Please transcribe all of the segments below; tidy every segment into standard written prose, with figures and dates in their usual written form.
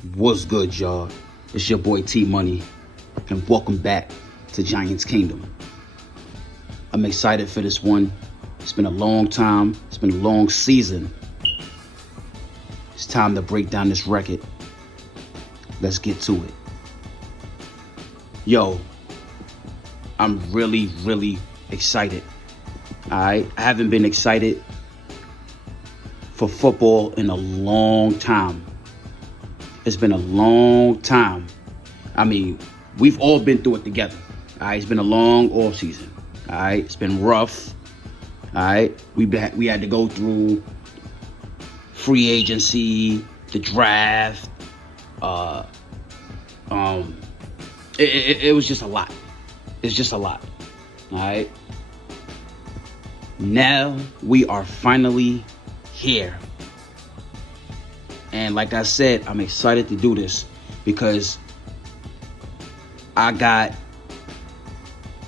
What's good, y'all? It's your boy T Money, and welcome back to Giants Kingdom. I'm excited for this one. It's been a long time. It's been a long season. It's time to break down this record. Let's get to it. Yo, I'm really excited. I haven't been excited for football in a long time. It's been a long time. I mean, we've all been through it together. All right, it's been a long off season. All right, it's been rough. All right, we had to go through free agency, the draft. It was just a lot. It's just a lot. All right. Now we are finally here. And like I said, I'm excited to do this because I got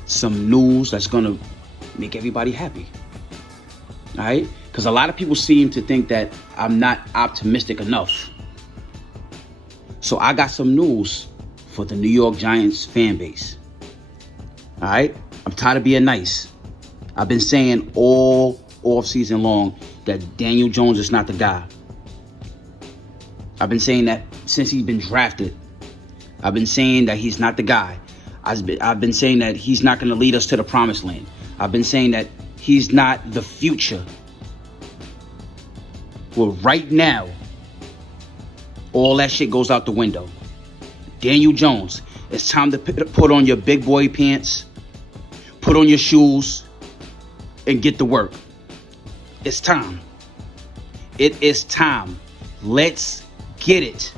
some news that's going to make everybody happy. All right? Because a lot of people seem to think that I'm not optimistic enough. So I got some news for the New York Giants fan base. All right? I'm tired of being nice. I've been saying all season long that Daniel Jones is not the guy. I've been saying that since he's been drafted. I've been saying that he's not the guy. I've been saying that he's not going to lead us to the promised land. I've been saying that he's not the future. Well, right now, all that shit goes out the window. Daniel Jones, it's time to put on your big boy pants, put on your shoes, and get to work. It's time. It is time. Let's get it.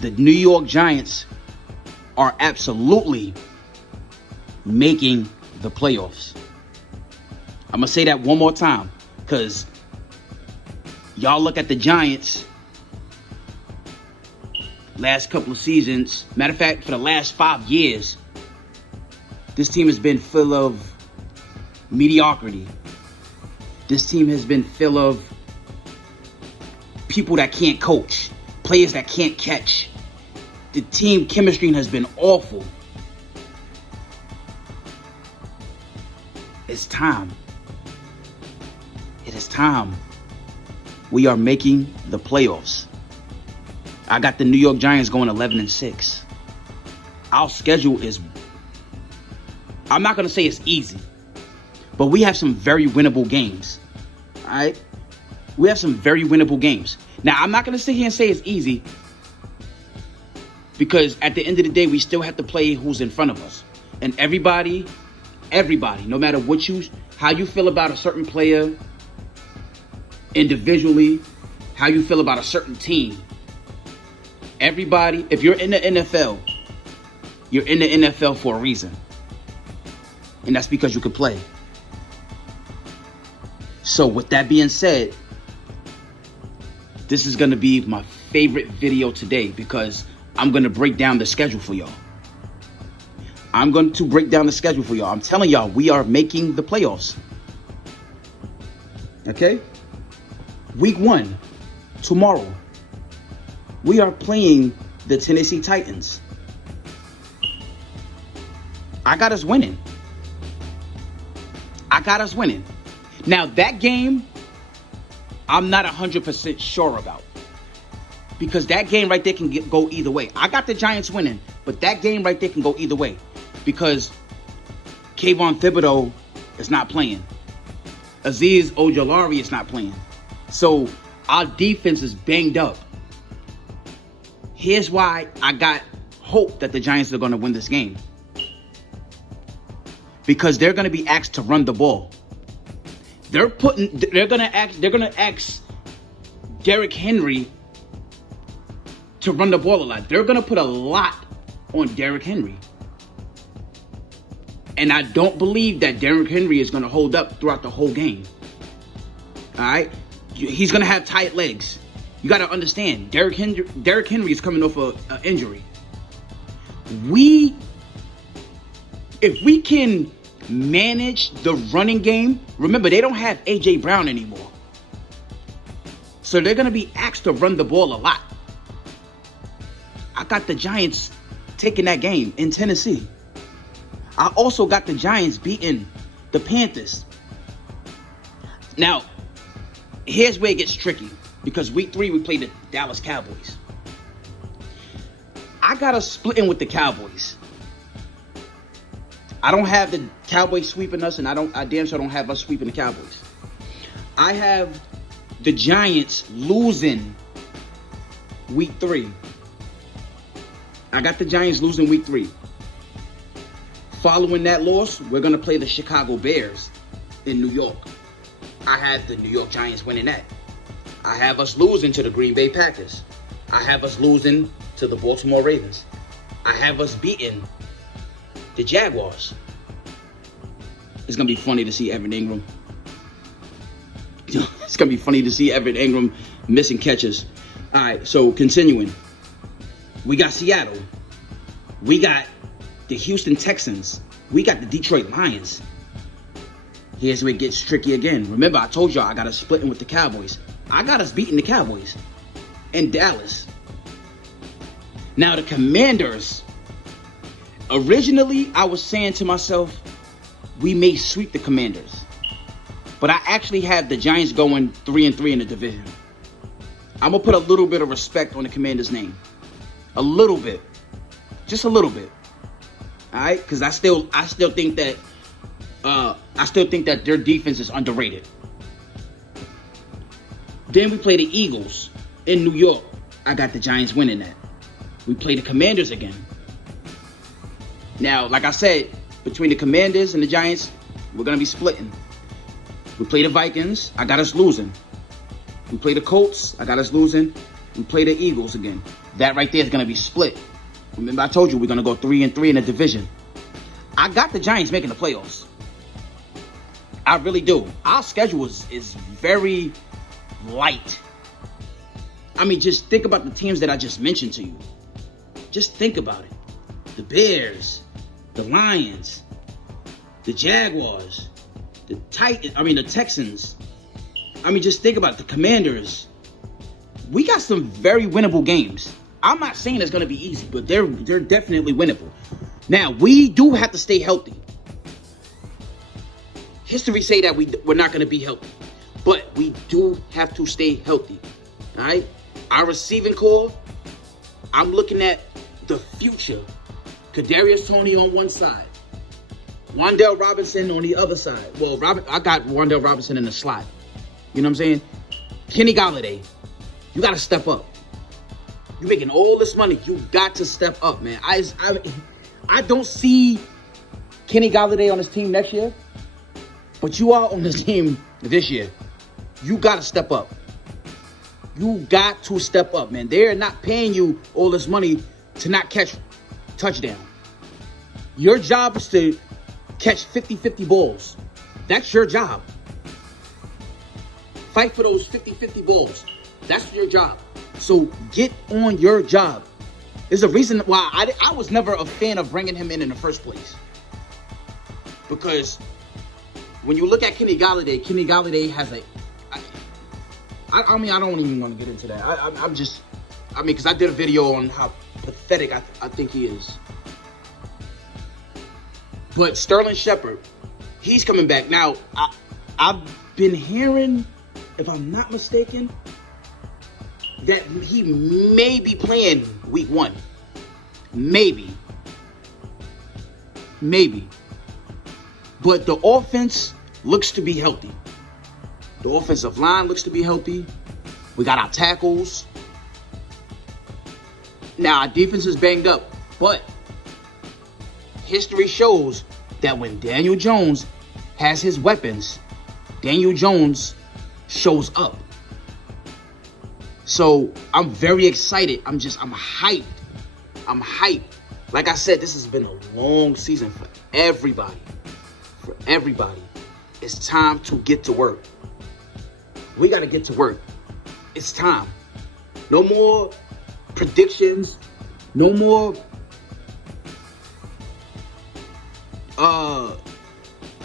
The New York Giants are absolutely making the playoffs. I'm going to say that one more time because y'all look at the Giants last couple of seasons. Matter of fact, for the last 5 years, this team has been full of mediocrity. This team has been full of people that can't coach, players that can't catch. The team chemistry has been awful. It's time. It is time. We are making the playoffs. I got the New York Giants going 11-6. Our schedule is, I'm not going to say it's easy, but we have some very winnable games. All right? We have some very winnable games. Now, I'm not going to sit here and say it's easy because at the end of the day, we still have to play who's in front of us. And everybody, no matter how you feel about a certain player individually, how you feel about a certain team, everybody, if you're in the NFL, you're in the NFL for a reason. And that's because you can play. So with that being said, this is going to be my favorite video today because I'm going to break down the schedule for y'all. I'm going to break down the schedule for y'all. I'm telling y'all, we are making the playoffs. Okay? Week 1, tomorrow, we are playing the Tennessee Titans. I got us winning. Now, that game, I'm not 100% sure about. Because that game right there can go either way. I got the Giants winning, but that game right there can go either way. Because Kayvon Thibodeau is not playing. Azeez Ojulari is not playing. So, our defense is banged up. Here's why I got hope that the Giants are going to win this game. Because they're going to be asked to run the ball. They're going to ask Derrick Henry to run the ball a lot. They're going to put a lot on Derrick Henry. And I don't believe that Derrick Henry is going to hold up throughout the whole game. All right? He's going to have tight legs. You got to understand, Derrick Henry is coming off an injury. If we can manage the running game, remember, they don't have A.J. Brown anymore. So they're going to be asked to run the ball a lot. I got the Giants taking that game in Tennessee. I also got the Giants beating the Panthers. Now, here's where it gets tricky. Because week 3, we played the Dallas Cowboys. I got us splitting with the Cowboys. I don't have the Cowboys sweeping us, and I damn sure don't have us sweeping the Cowboys. I have the Giants losing week 3. I got the Giants losing week 3. Following that loss, we're going to play the Chicago Bears in New York. I have the New York Giants winning that. I have us losing to the Green Bay Packers. I have us losing to the Baltimore Ravens. I have us beating the Jaguars. It's going to be funny to see Evan Ingram. It's going to be funny to see Evan Ingram missing catches. All right, so continuing. We got Seattle. We got the Houston Texans. We got the Detroit Lions. Here's where it gets tricky again. Remember, I told y'all I got us splitting with the Cowboys. I got us beating the Cowboys in Dallas. Now, the Commanders. Originally, I was saying to myself, we may sweep the Commanders. But I actually have the Giants going 3-3 in the division. I'm going to put a little bit of respect on the Commanders' name. A little bit. Just a little bit. All right? Because I still think that their defense is underrated. Then we play the Eagles in New York. I got the Giants winning that. We play the Commanders again. Now, like I said, between the Commanders and the Giants, we're going to be splitting. We play the Vikings. I got us losing. We play the Colts. I got us losing. We play the Eagles again. That right there is going to be split. Remember, I told you we're going to go 3-3 in the division. I got the Giants making the playoffs. I really do. Our schedule is very light. I mean, just think about the teams that I just mentioned to you. Just think about it. The Bears, the Lions, the Jaguars, the Texans. I mean, just think about it. The Commanders. We got some very winnable games. I'm not saying it's going to be easy, but they're definitely winnable. Now, we do have to stay healthy. History say that we're not going to be healthy. But we do have to stay healthy. All right? Our receiving core, I'm looking at the future. Kadarius Toney on one side. Wan'Dale Robinson on the other side. Well, I got Wan'Dale Robinson in the slot. You know what I'm saying? Kenny Golladay, you got to step up. You're making all this money. You got to step up, man. I don't see Kenny Golladay on his team next year. But you are on this team this year. You got to step up. You got to step up, man. They're not paying you all this money to not catch touchdown. Your job is to catch 50-50 balls. That's your job. Fight for those 50-50 balls. That's your job. So get on your job. There's a reason why I was never a fan of bringing him in the first place. Because when you look at Kenny Golladay has a... I mean, I don't even want to get into that. Because I did a video on how pathetic I think he is. But Sterling Shepard, he's coming back. Now, I've been hearing, if I'm not mistaken, that he may be playing week 1. Maybe. But the offense looks to be healthy. The offensive line looks to be healthy. We got our tackles. Now, our defense is banged up. But history shows that when Daniel Jones has his weapons, Daniel Jones shows up. So, I'm very excited. I'm hyped. I'm hyped. Like I said, this has been a long season for everybody. It's time to get to work. We got to get to work. It's time. No more predictions. No more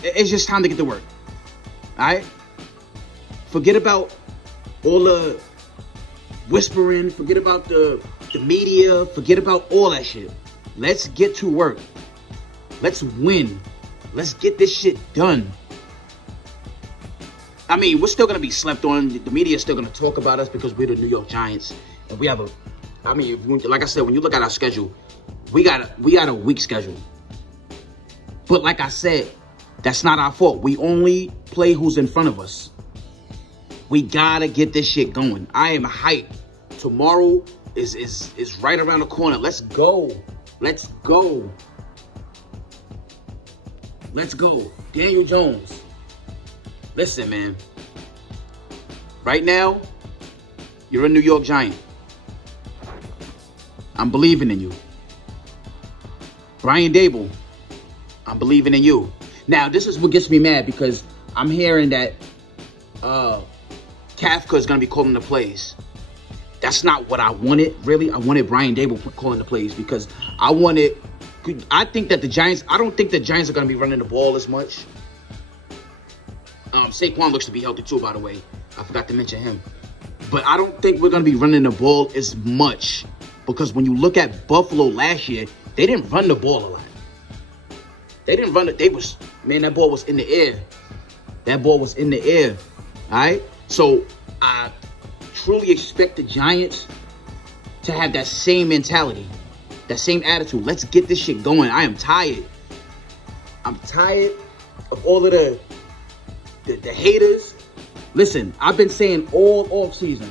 it's just time to get to work. Alright? Forget about all the whispering. Forget about the the media, forget about all that shit. Let's get to work. Let's win. Let's get this shit done. I mean, we're still going to be slept on. The media is still going to talk about us because we're the New York Giants. And we have like I said, when you look at our schedule, we got a weak schedule. But like I said, that's not our fault. We only play who's in front of us. We got to get this shit going. I am hyped. Tomorrow is right around the corner. Let's go. Let's go. Let's go. Daniel Jones. Listen, man. Right now, you're a New York Giant. I'm believing in you. Brian Daboll, I'm believing in you. Now, this is what gets me mad because I'm hearing that Kafka is going to be calling the plays. That's not what I wanted, really. I wanted Brian Daboll calling the plays because I think that the Giants, I don't think the Giants are going to be running the ball as much. Saquon looks to be healthy too, by the way. I forgot to mention him. But I don't think we're going to be running the ball as much because when you look at Buffalo last year, they didn't run the ball a lot. They didn't run it. That ball was in the air. That ball was in the air. All right? So I truly expect the Giants to have that same mentality, that same attitude. Let's get this shit going. I am tired. I'm tired of all of the haters. Listen, I've been saying all off season,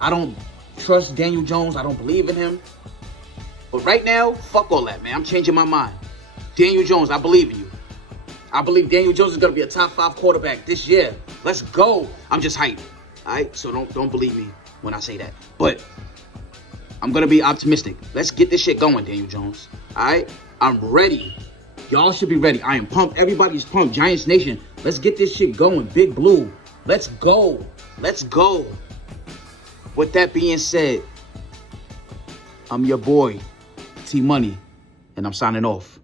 I don't trust Daniel Jones. I don't believe in him. But right now, fuck all that, man. I'm changing my mind. Daniel Jones, I believe in you. I believe Daniel Jones is going to be a top 5 quarterback this year. Let's go. I'm just hyped. All right? So don't believe me when I say that. But I'm going to be optimistic. Let's get this shit going, Daniel Jones. All right? I'm ready. Y'all should be ready. I am pumped. Everybody's pumped. Giants Nation, let's get this shit going. Big Blue, let's go. Let's go. With that being said, I'm your boy, T Money, and I'm signing off.